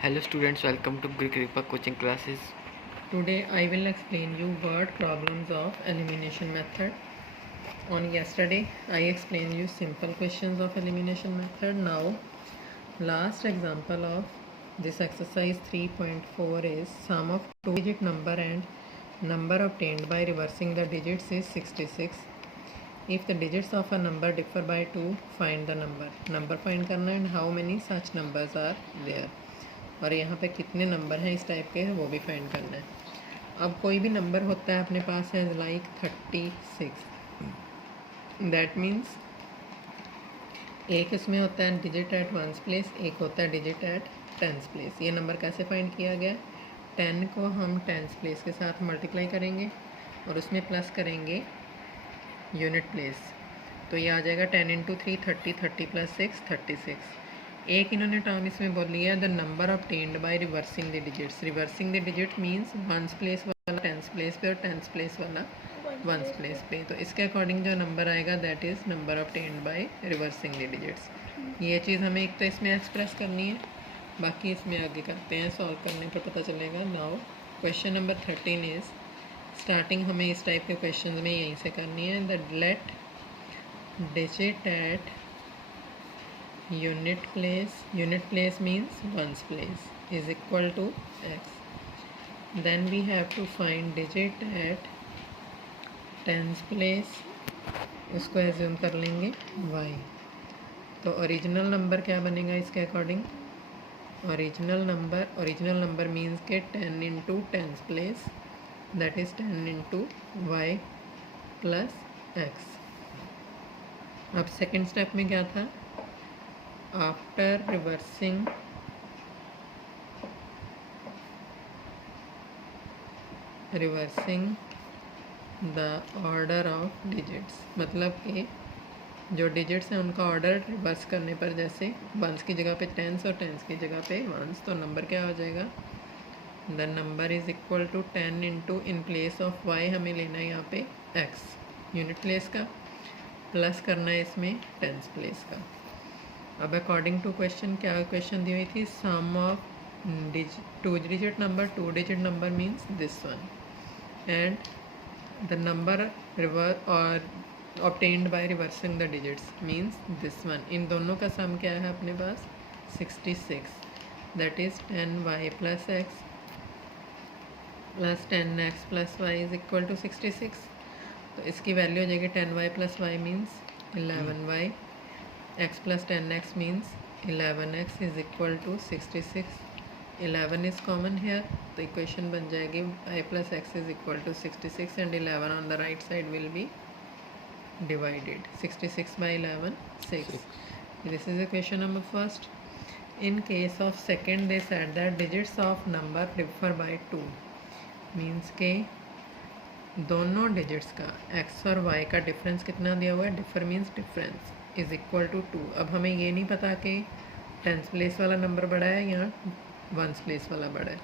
Hello students, welcome to Greek Ripa coaching classes. Today I will explain you word problems of elimination method. On yesterday I explained you simple questions of elimination method. Now last example of this exercise 3.4 is sum of two-digit number and number obtained by reversing the digits is 66. If the digits of a number differ by 2, find the number. Number find करना and how many such numbers are there. और यहाँ पे कितने number हैं इस type के वो भी फाइंड करना है. अब कोई भी नंबर होता है अपने पास है लाइक 36. दैट मीन्स एक इसमें होता है डिजिट एट वंस प्लेस, एक होता है डिजिट एट टेंस प्लेस. ये नंबर कैसे फाइंड किया गया? 10 को हम टेंस प्लेस के साथ मल्टीप्लाई करेंगे और उसमें प्लस करेंगे यूनिट प्लेस. तो ये आ जाएगा 10 इंटू 3 30, 30 प्लस 6 36. एक इन्होंने टर्म इसमें बोल लिया the number obtained by reversing the digits. Reversing the digit means ones place वाला टेंस प्लेस पे और टेंस प्लेस वाला वंस प्लेस पे. तो इसके अकॉर्डिंग जो नंबर आएगा that is number obtained by reversing the digits. ये चीज़ हमें एक तो इसमें एक्सप्रेस करनी है, बाकी इसमें आगे करते हैं, सॉल्व करने पर पता चलेगा. Now question number 13 is starting हमें इस टाइप के क्वेश्चन में यहीं से करनी है. The late digit at unit place means ones place is equal to x. Then we have to find digit at tens place, उसको एज्यूम कर लेंगे y. तो ओरिजिनल नंबर क्या बनेगा इसके अकॉर्डिंग? ओरिजिनल नंबर मीन्स के 10 into tens place that is 10 into Y plus X. अब second step में क्या था? After reversing the order of digits, मतलब कि जो डिजिट्स हैं उनका ऑर्डर रिवर्स करने पर, जैसे वंस की जगह पे टेंस और टेंस की जगह पे वंस, तो नंबर क्या हो जाएगा? The number is equal to 10 into in place of Y हमें लेना है यहाँ पे एक्स यूनिट प्लेस का, प्लस करना है इसमें टेंस प्लेस का. अब अकॉर्डिंग टू क्वेश्चन क्या क्वेश्चन दी हुई थी? Sum of two digit number means this one and the number reverse और obtained by reversing the digits means this one. इन दोनों का सम क्या है अपने पास? 66. That is 10y plus X plus 10x plus Y is equal to 66. तो इसकी वैल्यू हो जाएगी 10y plus Y means 11y, x plus 10x means 11x is equal to 66. 11 is common here, तो इक्वेशन बन जाएगी y plus x is equal to 66 and 11 on the right side will be divided. 66 by 11 6. This is equation number first. In case of second they said that digits of number differ by 2 means के दोनों digits का x और y का difference कितना दिया हुआ है? Differ means difference is equal to 2. अब हमें ये नहीं पता कि टेंस प्लेस वाला नंबर बड़ा है या वंस प्लेस वाला बड़ा है,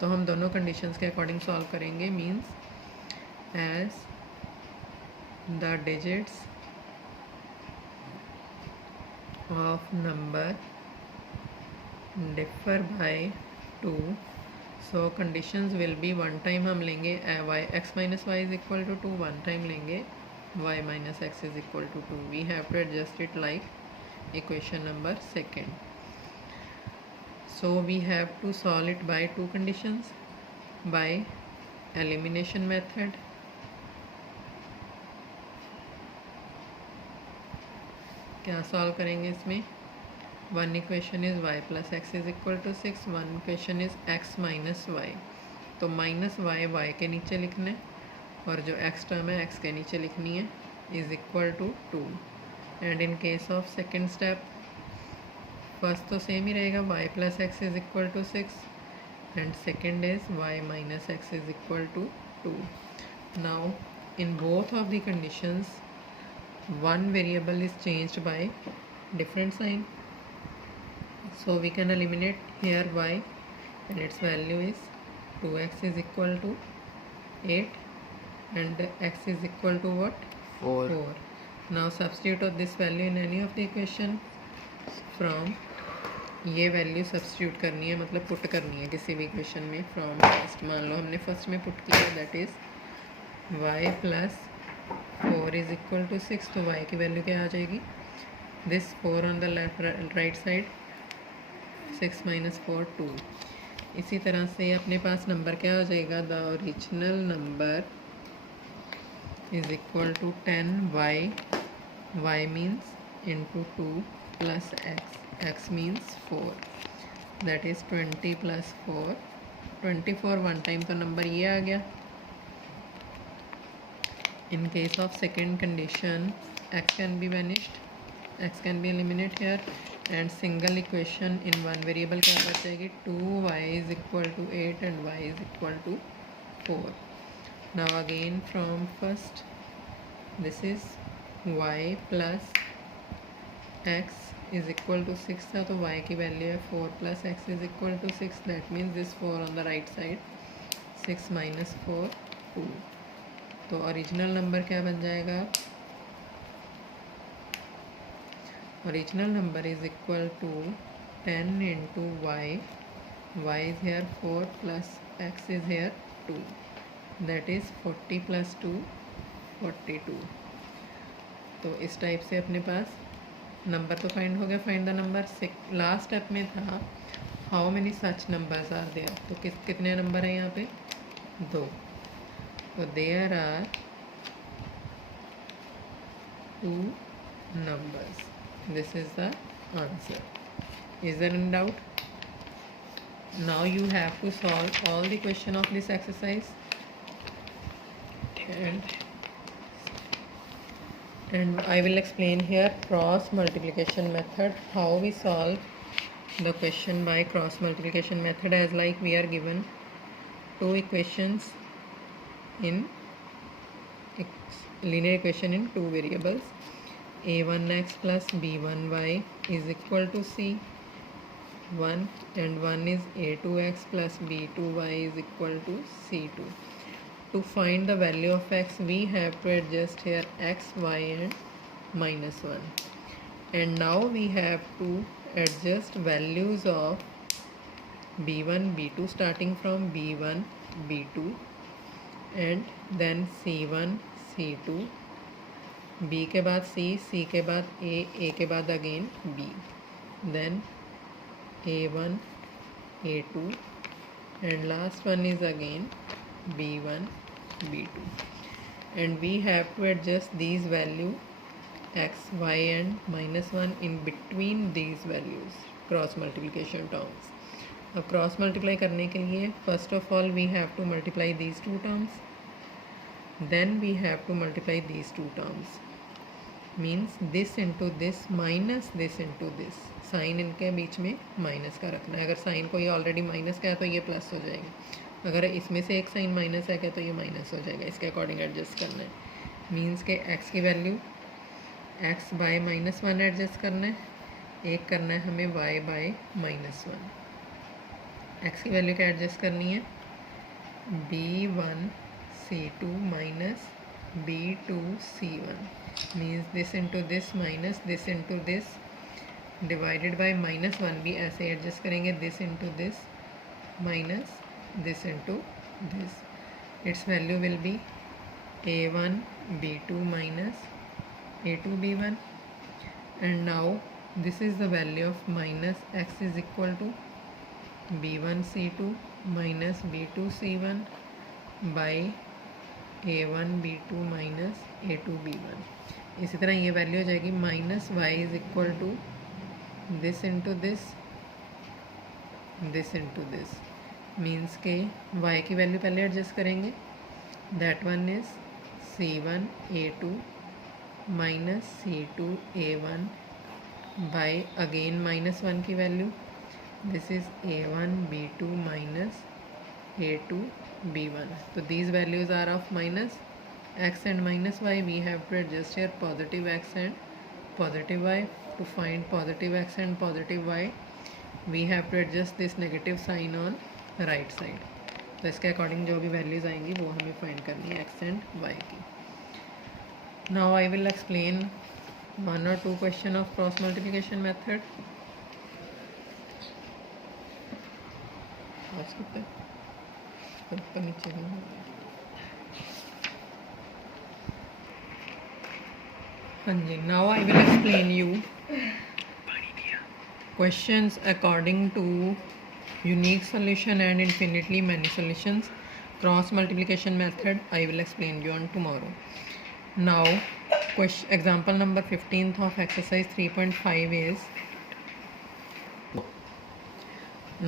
तो हम दोनों कंडीशंस के अकॉर्डिंग सॉल्व करेंगे. Means as the digits of number differ by 2, so conditions will be one time हम लेंगे y x minus y is equal to 2, one time लेंगे y minus x is equal to 2. we have to adjust it like equation number second. So we have to solve it by two conditions by elimination method. क्या solve करेंगे इसमें? One equation is y plus X is equal to 6, one equation is x minus Y. तो minus Y y के नीचे लिखना है और जो x टर्म है x के नीचे लिखनी है is equal to 2. And in case of second step first तो सेम ही रहेगा, y plus X is equal to 6 and second is y minus X is equal to 2. Now in both of the conditions one variable is changed by different sign, so we can eliminate here y and its value is 2x is equal to 8 and x is equal to what? 4. Now substitute of this value in any of the equation from ये value substitute करनी है, मतलब put करनी है किसी भी equation में from first. मान लो हमने फर्स्ट में पुट किया, that is y plus 4 is equal to 6, तो y की वैल्यू क्या आ जाएगी, this 4 on the left right side, 6 minus 4 2। इसी तरह से अपने पास नंबर क्या हो जाएगा, the original number is equal to 10y, y means into 2 plus x means 4, that is 20 plus 4, 24 one time, तो नंबर ये आ गया। In case of second condition, x can be vanished, x can be eliminated here, and single equation in one variable क्या बच जाएगी, 2y is equal to 8 and y is equal to 4. Now again from first, this is y plus x is equal to 6 था, तो y की value है 4 plus x is equal to 6, that means this 4 on the right side, 6 minus 4 2. तो original number क्या बन जाएगा, original number is equal to 10 into Y, Y is here 4 plus X is here 2, that is 40 plus 2 42। तो इस type से अपने पास number तो find हो गया। Find the number, last step में था how many such numbers are there, तो कितने नंबर हैं यहाँ पे, 2। So there are 2 numbers. This is the answer. Is there any doubt? Now you have to solve all the question of this exercise, and I will explain here cross multiplication method, how we solve the question by cross multiplication method, as like we are given 2 equations in linear equation in 2 variables, a1x plus b1y is equal to c1, and one is a2x plus b2y is equal to c2. To find the value of x, we have to adjust here x, y and minus 1, and now we have to adjust values of b1 b2 starting from b1 b2, and then c1 c2, b के बाद c के बाद a के बाद again b, then a1 a2, and last one is again b1 b2, and we have to adjust these value x, y and minus 1 in between these values, cross multiplication terms. अब cross multiply करने के लिए first of all we have to multiply these 2 terms, then we have to multiply these 2 terms, means this into this minus this into this, sign इनके बीच में minus का रखना है। अगर साइन को ये ऑलरेडी माइनस का है तो ये प्लस हो जाएगा, अगर इसमें से एक साइन माइनस है क्या तो ये माइनस हो जाएगा, इसके अकॉर्डिंग एडजस्ट करना है। मीन्स के एक्स की value x bye minus 1 adjust करना है, एक करना है हमें वाई बाय माइनस 1। एक्स की वैल्यू क्या एडजस्ट करनी है, b1 c2 minus b2 c1, means this into this minus this into this divided by minus 1 भी ऐसे एडजस्ट करेंगे, this into this minus this into this, it's value will be a1 b2 minus a2 b1, and now this is the value of minus x is equal to b1 c2 minus b2 c1 by a1 b2 minus a2 b1। इसी तरह ये value हो जाएगी minus Y is equal to this into this into this, means के y की value पहले adjust करेंगे, that one is c1 a2 minus c2 a1 by again minus 1 की value, this is a1 b2 minus a2 b1। तो these values are of minus x and minus y, we have to adjust here positive x and positive y. To find positive x and positive y, we have to adjust this negative sign on right side. तो इसके according जो भी values आएंगी वो हमें find करनी है x and y की। Now I will explain 1 or 2 question of cross multiplication method. पास कितना ऊपर नीचे नहीं होगा। हाँ जी, now I will explain you questions according to unique solution and infinitely many solutions. Cross multiplication method I will explain you on tomorrow. Now example number 15th of exercise 3.5 is,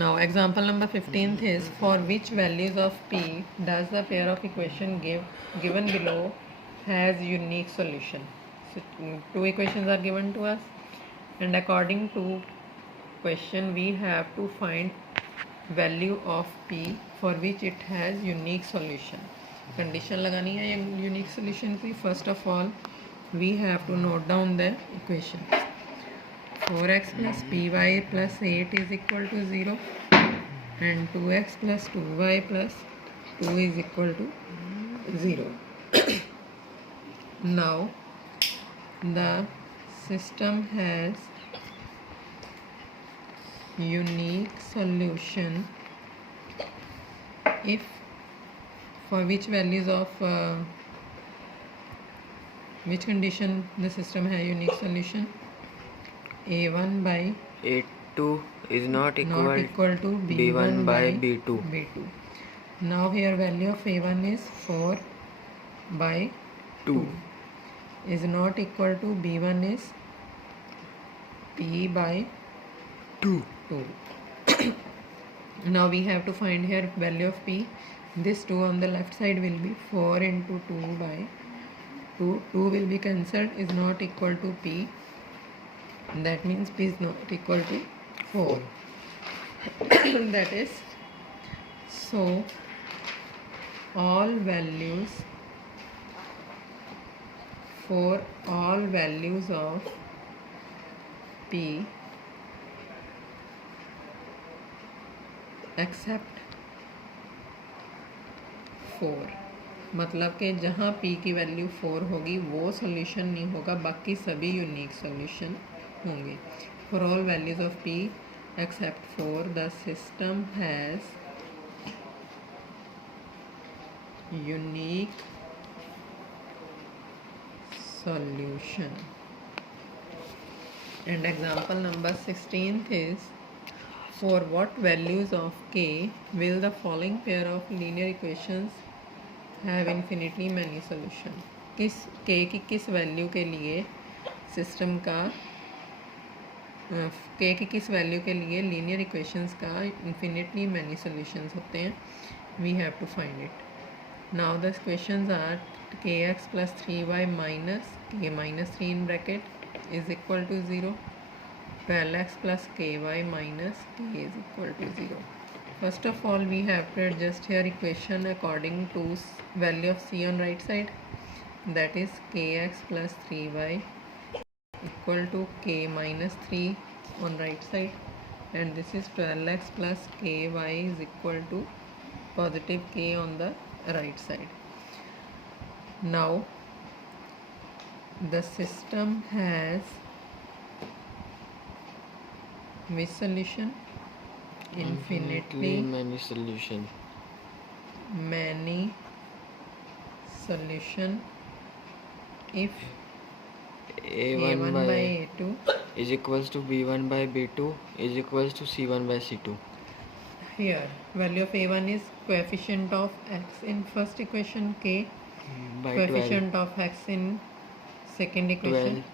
now example number 15th is, for which values of p does the pair of equation given below has unique solution. So two equations are given to us, and according to question we have to find value of p for which it has unique solution. Condition लगानी है unique solution की. First of all we have to note down the equation. 4x plus py plus 8 is equal to 0 and 2x plus 2y plus 2 is equal to 0. Now the system has unique solution if for which values of which condition the system has unique solution. A1 by A2 is not equal to B1 by B2. Now here value of A1 is 4 by 2 is not equal to B1 is P by 2. Now we have to find here value of P. This 2 on the left side will be 4 into 2 by 2. 2 will be cancelled, is not equal to P. That means P is not equal to 4. That is, so all values, for all values of P except 4, मतलब कि जहाँ P की value 4 होगी वो solution नहीं होगा, बाकी सभी यूनिक सोल्यूशन होंगे. For all values of P except 4 the system has unique solution. And example number 16th is, for what values of k will the following pair of linear equations have infinitely many solution. किस k की किस value के लिए system का k की किस value के लिए लीनियर इक्वेशंस का इन्फिनिटली मैनी सॉल्यूशंस होते हैं. We have to find it. Now the equations are kx plus 3y minus k minus 3 in bracket is equal to 0. 12x plus ky minus k is equal to 0. First of all we have to adjust here equation according to value of c on right side, that is kx plus 3y equal to k minus 3 on right side, and this is 12x plus ky is equal to positive k on the right side. Now the system has which solution? Infinitely many solution. Many solution if A1 by A2 is equals to B1 by B2 is equals to C1 by C2. Here value of A1 is coefficient of x in first equation, k by coefficient 12 of x in second equation,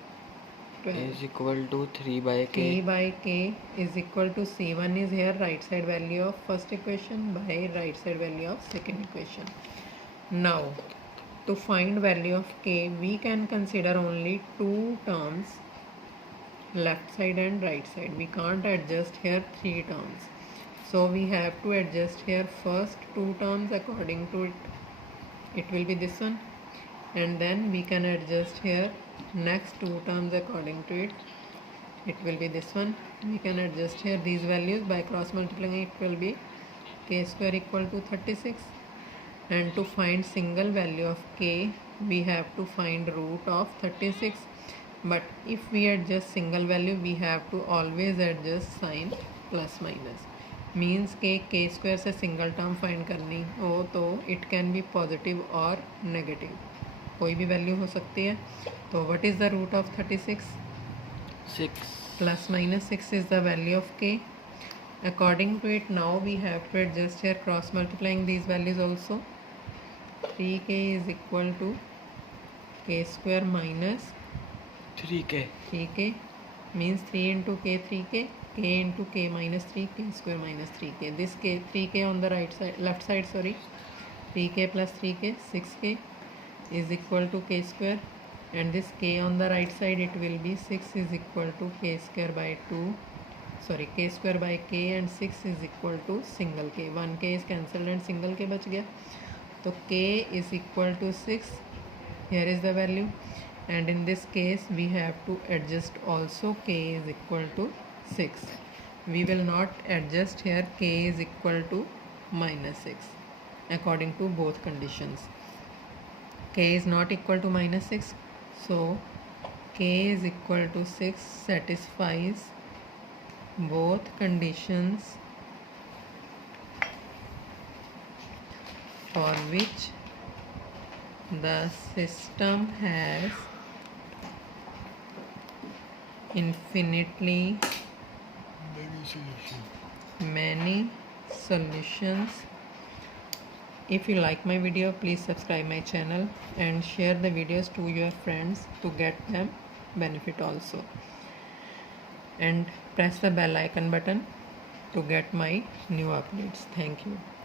12 is equal to 3 by k k. by k is equal to C1 is here right side value of first equation by right side value of second equation. Now to find value of k we can consider only two terms, left side and right side. We can't adjust here three terms, so we have to adjust here first two terms according to it will be this one, and then we can adjust here next two terms according to it will be this one. We can adjust here these values by cross multiplying, it will be k square equal to 36. And to find single value of k we have to find root of 36, but if we adjust single value we have to always adjust sign plus minus. Means के square से single term find करनी हो तो it can be positive और negative, कोई भी value हो सकती है। तो what is the root of 36? 6. Plus minus 6 is the value of k. According to it, now we have to adjust here, cross multiplying these values also. 3k is equal to k square minus 3k. 3k, means 3 into k 3k, k into k minus 3, k square minus 3k. This k 3k on the right side, left side, sorry, 3k plus 3k 6k is equal to k square, and this k on the right side it will be 6 is equal to k square by 2, sorry, k square by k, and 6 is equal to single k. 1k is cancelled and single k बच गया, तो k is equal to 6. Here is the value, and in this case we have to adjust also k is equal to 6. We will not adjust here k is equal to minus 6 according to both conditions. K is not equal to minus 6, so k is equal to 6 satisfies both conditions for which the system has infinitely many solutions. If you like my video, please subscribe my channel and share the videos to your friends to get them benefit also, and press the bell icon button to get my new updates. Thank you.